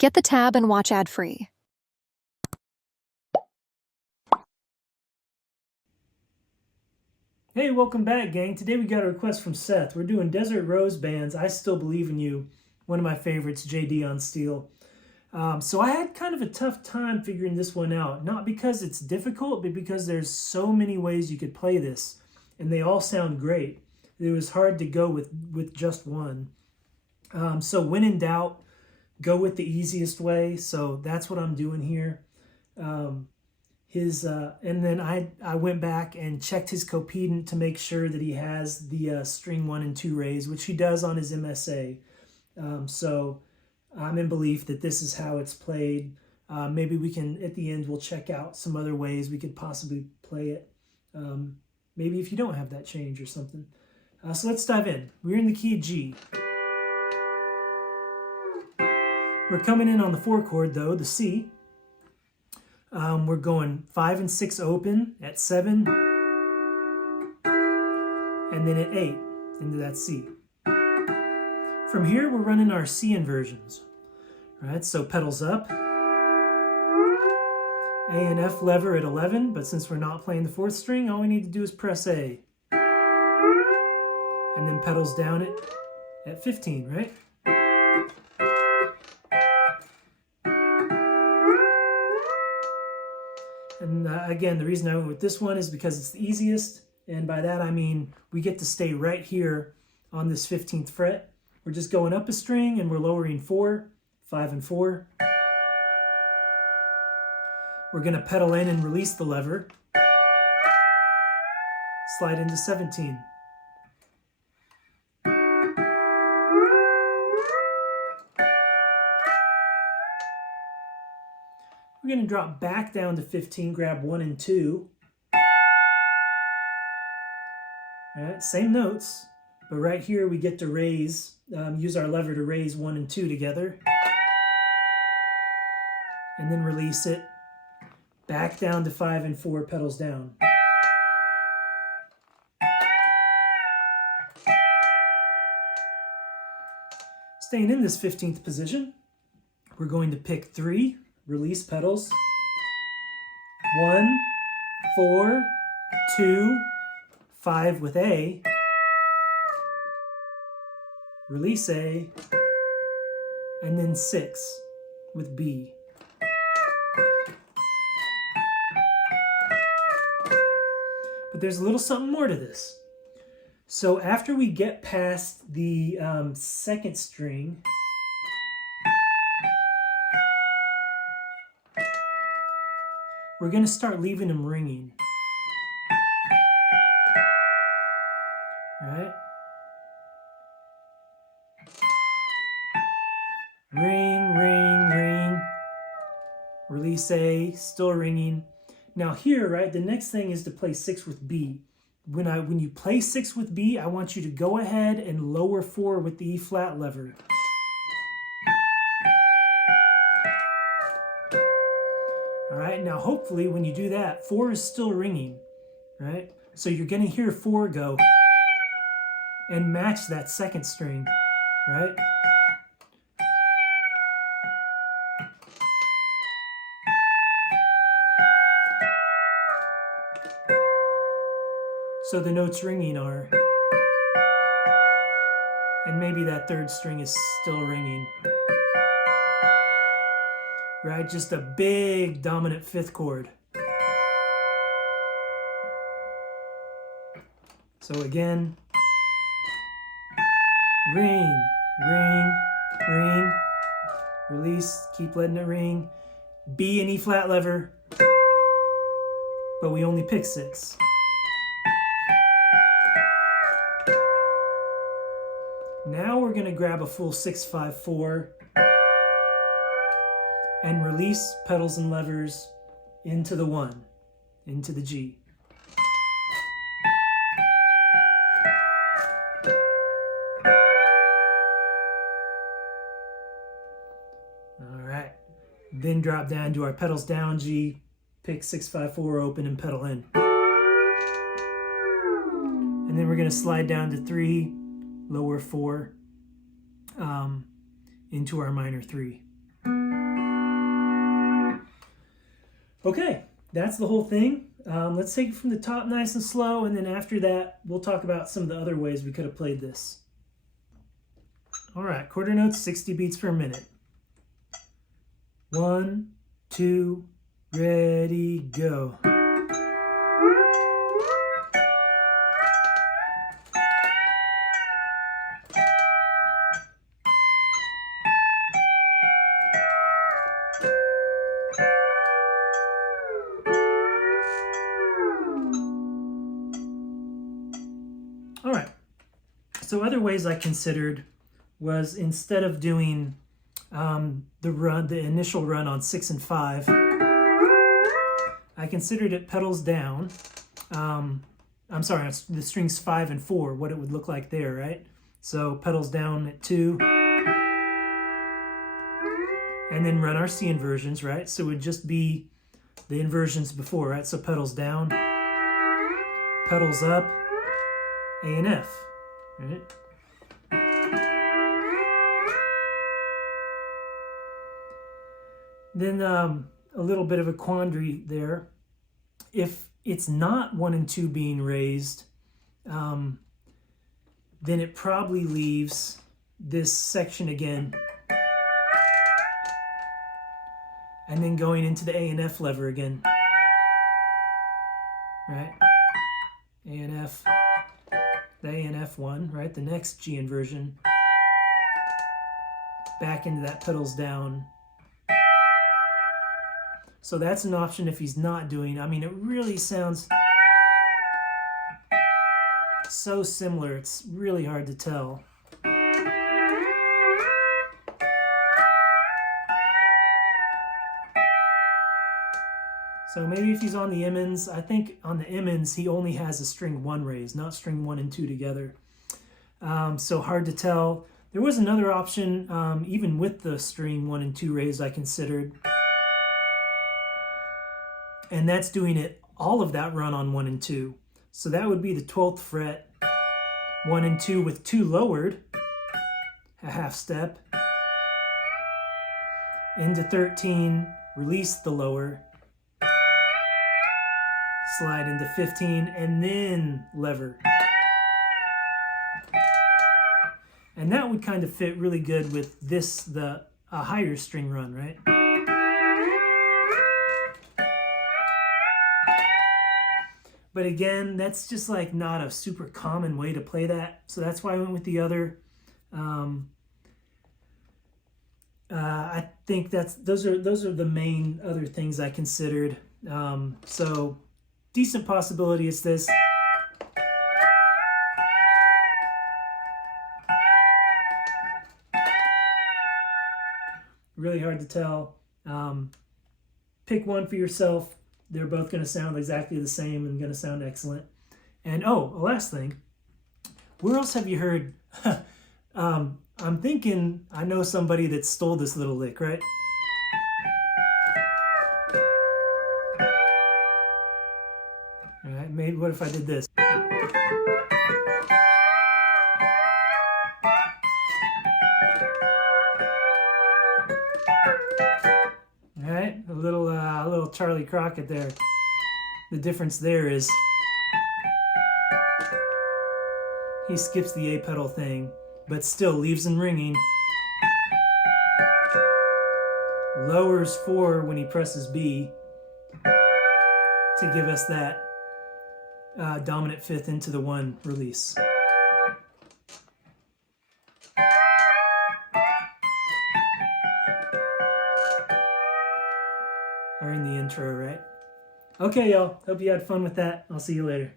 Get the tab and watch ad-free. Hey, welcome back, gang. Today we got a request from Seth. We're doing Desert Rose Band's I Still Believe in You, one of my favorites, Jay Dee on steel. So I had kind of a tough time figuring this one out. Not because it's difficult, but because there's so many ways you could play this, and they all sound great. It was hard to go with just one. So when in doubt, go with the easiest way. So that's what I'm doing here. And then I went back and checked his copedent to make sure that he has the string 1 and 2 raise, which he does on his MSA. So I'm in belief that this is how it's played. Maybe we can, at the end, we'll check out some other ways we could possibly play it. Maybe if you don't have that change or something. So let's dive in. We're in the key of G. We're coming in on the 4 chord though, the C. We're going 5 and 6 open at 7, and then at 8 into that C. From here, we're running our C inversions. Right, so pedals up, A and F lever at 11, but since we're not playing the 4th string, all we need to do is press A. And then pedals down at 15, right? And again, the reason I went with this one is because it's the easiest, and by that I mean we get to stay right here on this 15th fret. We're just going up a string and we're lowering 4, 5 and 4. We're going to pedal in and release the lever. Slide into 17. We're going to drop back down to 15, grab 1 and 2. All right, same notes, but right here we get to raise, use our lever to raise 1 and 2 together. And then release it back down to 5 and 4, pedals down. Staying in this 15th position, we're going to pick 3. Release pedals, 1, 4, 2, 5 with A, release A, and then 6 with B. But there's a little something more to this. So after we get past the 2nd string, we're going to start leaving them ringing. Right? Ring, ring, ring. Release A, still ringing. Now here, right, the next thing is to play 6 with B. When you play 6 with B, I want you to go ahead and lower 4 with the E flat lever. All right, now hopefully when you do that, 4 is still ringing, right? So you're gonna hear 4 go and match that 2nd string, right? So the notes ringing are, and maybe that 3rd string is still ringing. Right, just a big dominant 5th chord. So again, ring, ring, ring, release, keep letting it ring. B and E flat lever, but we only pick 6. Now we're going to grab a full 6, 5, 4 and release pedals and levers into the 1, into the G. All right, then drop down to our pedals down G, pick 6, 5, 4 open and pedal in. And then we're going to slide down to 3, lower 4 into our minor 3. Okay, that's the whole thing. Let's take it from the top nice and slow, and then after that, we'll talk about some of the other ways we could have played this. All right, quarter notes, 60 beats per minute. 1, 2, ready, go. All right, so other ways I considered was instead of doing the initial run on 6 and 5, I considered it pedals down. I'm sorry, the strings 5 and 4, what it would look like there, right? So pedals down at 2, and then run our C inversions, right? So it would just be the inversions before, right? So pedals down, pedals up, A and F, right? Then a little bit of a quandary there. If it's not 1 and 2 being raised, then it probably leaves this section again, and then going into the A and F lever again, right? A and F, the A and F one, right? The next G inversion, back into that pedals down. So that's an option if he's not doing. I mean, it really sounds so similar, it's really hard to tell. So maybe if he's on the Emmons, I think on the Emmons he only has a string 1 raised, not string 1 and 2 together. So hard to tell. There was another option, even with the string 1 and 2 raised, I considered. And that's doing it, all of that run on 1 and 2. So that would be the 12th fret, 1 and 2 with 2 lowered, a half step, into 13, release the lower, slide into 15, and then lever. And that would kind of fit really good with this, a higher string run, right? But again, that's just like not a super common way to play that. So that's why I went with the other. I think those are the main other things I considered. So decent possibility is this. Really hard to tell. Pick one for yourself. They're both going to sound exactly the same and going to sound excellent. And oh, a last thing. Where else have you heard? I'm thinking I know somebody that stole this little lick, right? All right, maybe what if I did this? All right, a little Charlie Crockett there. The difference there is he skips the A pedal thing, but still leaves them ringing. Lowers 4 when he presses B to give us that dominant 5th into the 1 release. Or in the intro, right? Okay, y'all. Hope you had fun with that. I'll see you later.